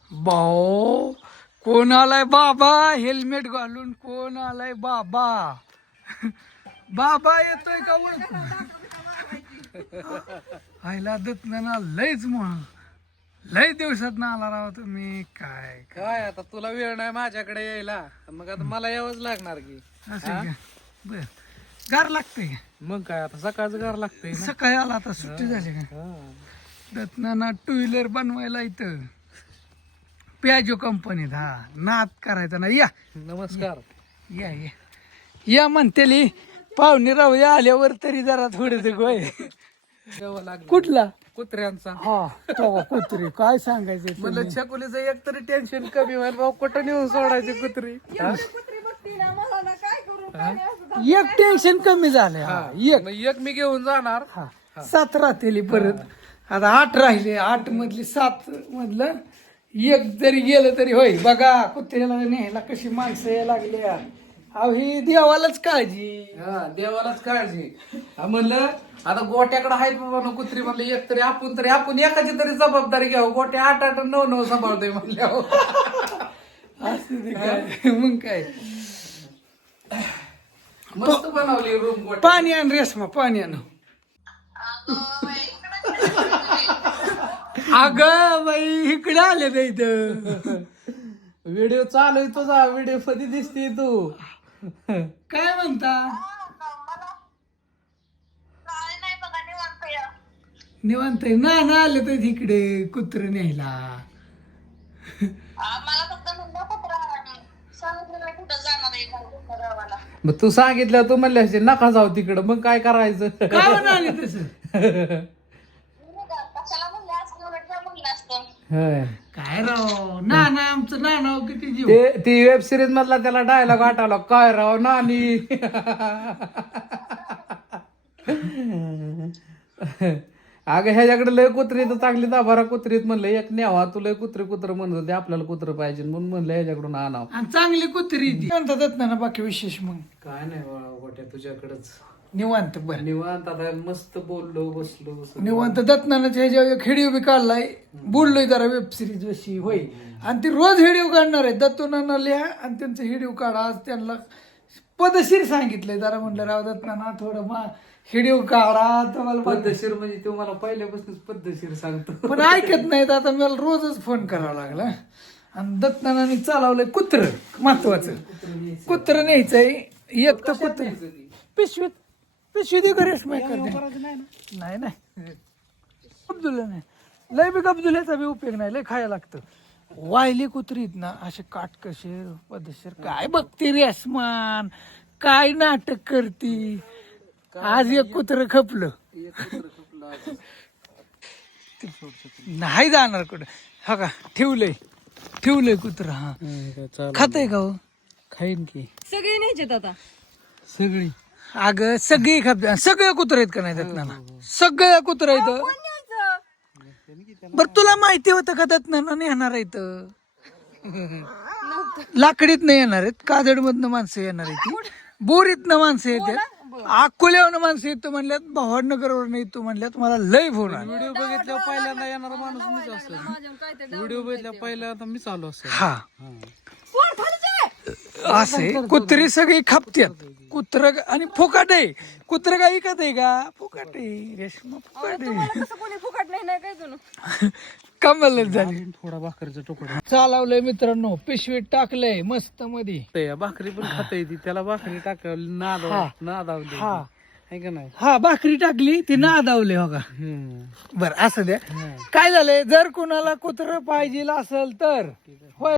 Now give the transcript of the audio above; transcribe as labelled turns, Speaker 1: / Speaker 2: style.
Speaker 1: भाऊ कोण आलाय बाबा हेल्मेट घालून कोण आलाय बाबा बाबा येतोय का ओळखून आईला दत्तना लयच म्हणून लय दिवसात ना आला राव तुम्ही काय
Speaker 2: काय आता तुला वेळ नाही माझ्याकडे यायला मग आता मला यावंच लागणार की
Speaker 1: असं का बर गार लागतंय का
Speaker 2: मग काय आता सकाळचं घर लागतंय ना.
Speaker 1: सकाळी आला आता सुट्टी झाली का
Speaker 2: हा.
Speaker 1: दत्तना टू व्हीलर बनवायला इथं प्याजो कंपनीत हा नाद करायचा ना या
Speaker 2: नमस्कार
Speaker 1: या या या म्हणतेली पाहुणे राहू या आल्यावर तरी जरा थोडं गोय
Speaker 2: जेव्हा लागलं
Speaker 1: कुठला
Speaker 2: कुत्र्यांचा
Speaker 1: हा तो कुत्री काय सांगायचं
Speaker 2: म्हणलं छकुलीचं एक तरी टेन्शन कमी व्हायला भाऊ कुठं नेऊन सोडायची कुत्री हा?
Speaker 1: एक टेन्शन कमी झालं एक
Speaker 2: मग एक मी घेऊन जाणार
Speaker 1: हा 7 राहतेली परत आता 8 राहिले 8 मधली 7 मधलं एक जरी गेलं तरी होय बघा कुत्र्याला न्यायला कशी माणसं यायला लागली अहो ही देवालाच काळजी
Speaker 2: हा देवालाच काळजी हा, म्हणलं आता गोट्याकडे आहेत बाबा ना कुत्री म्हणलं एक तरी आपण एकाची तरी जबाबदारी घ्यावं गोट्या 8 9 सांभाळतोय म्हणल्यावर
Speaker 1: असं ते काय मग काय
Speaker 2: मस्त बनवली रूम गोट्या
Speaker 1: पाणी आण रेशमा पाणी आण अग बाई इकडे आले ना इथं
Speaker 2: व्हिडिओ चालू आहे तुझा व्हिडिओ कधी दिसते तू
Speaker 1: काय म्हणता निवांत आहे ना ना आले तर इकडे कुत्र न्यायला
Speaker 2: मग तू सांगितलं तू म्हणले नका जाऊ तिकडं मग काय करायचं
Speaker 1: काय म्हणा आले तसं
Speaker 2: होय.
Speaker 1: काय राव ना ना आमचं ना नाव किती जीव
Speaker 2: ती वेब सिरीज मधला त्याला डायलॉग आठवला काय राव नानी अगं ह्याच्याकडे लय कुत्री तर चांगली दाभारा कुत्रीत म्हणलं एक न्यावा तू लय कुत्र म्हणत होते आपल्याला कुत्र पाहिजे म्हणून म्हणलं ह्याच्याकडून आणाव
Speaker 1: आणि चांगली कुत्री ती म्हणतात ना बाकी विशेष मग
Speaker 2: काय नाही बाळा गोट्या तुझ्याकडच
Speaker 1: निवांत बर
Speaker 2: निवांत आता मस्त बोललो बसलो
Speaker 1: निवांत दत्तनानाच्या ह्याच्यावर एक व्हिडिओ बी काढलाय बोललोय जरा वेब सिरीज विषयी होय आणि ती रोज व्हिडिओ काढणार आहे दत्तनाना लिहा आणि त्यांचं व्हिडिओ काढा आज त्यांना पदशीर सांगितलंय जरा म्हणलं राव दत्तनाना थोडं व्हिडिओ काढा तुम्हाला
Speaker 2: पद्धतशीर म्हणजे तू मला पहिल्यापासूनच पद्धतशीर सांगतो
Speaker 1: पण ऐकत नाहीत आता मला रोजच फोन करावा लागला आणि दत्तनानाने चालवलंय कुत्र महत्वाचं कुत्र न्यायचंय एक तर कुत्र पिशवीत दे गरेश नाही अब्दुल्ला नाही लय बी अब्दुल्ल्याचा बी उपयोग नाही लय खायला लागतं वायली कुत्री ना असे काटकशीर पद्धतशीर काय बघते रेशमान काय नाटक करती आज एक कुत्र खपलं नाही जाणार कुठं हा का ठेवलंय कुत्र हा खातय का हो
Speaker 2: खाईन की
Speaker 3: सगळे न्यायचेत आता
Speaker 1: सगळी अगं सगळी खप सगळे कुत्र आहेत का नाही दत्तनाना सगळ्या कुत्र आहेत बर तुला माहिती होतं का दत्तनाना येणार आहेत लाकडीत नाही येणार आहेत काजड मधनं माणसं येणार आहेत बोरीतनं माणसं येतात अकोल्यावरनं माणसं येतो म्हणल्यात भावनगरवरनं येतो म्हणल्यात मला लय फोन आला.
Speaker 2: व्हिडिओ बघितल्यावर पहिल्यांदा येणारा माणूस मीच असेल व्हिडिओ बघितल्यावर पहिल्यांदा मीच आलो असेल
Speaker 1: हा असे कुत्री सगळी खापत्यात कुत्र आणि फुकाट आहे कुत्र काय विकत आहे का फुकाट आहे रेशमा फुकाट आहे
Speaker 3: कसं कोणी फुकट नाही काय जणू
Speaker 1: कमालच झाली
Speaker 2: थोडा भाकरीचा तुकडा
Speaker 1: चालवलंय मित्रांनो पिशवीत टाकलंय मस्त मध्ये
Speaker 2: भाकरी पण खाता येते त्याला भाकरी टाकावली नादावली
Speaker 1: हा
Speaker 2: आहे का नाही
Speaker 1: हा भाकरी टाकली ती नादावले हो का बर असं द्या काय झालंय जर कुणाला कुत्र पाहिजे असेल तर होय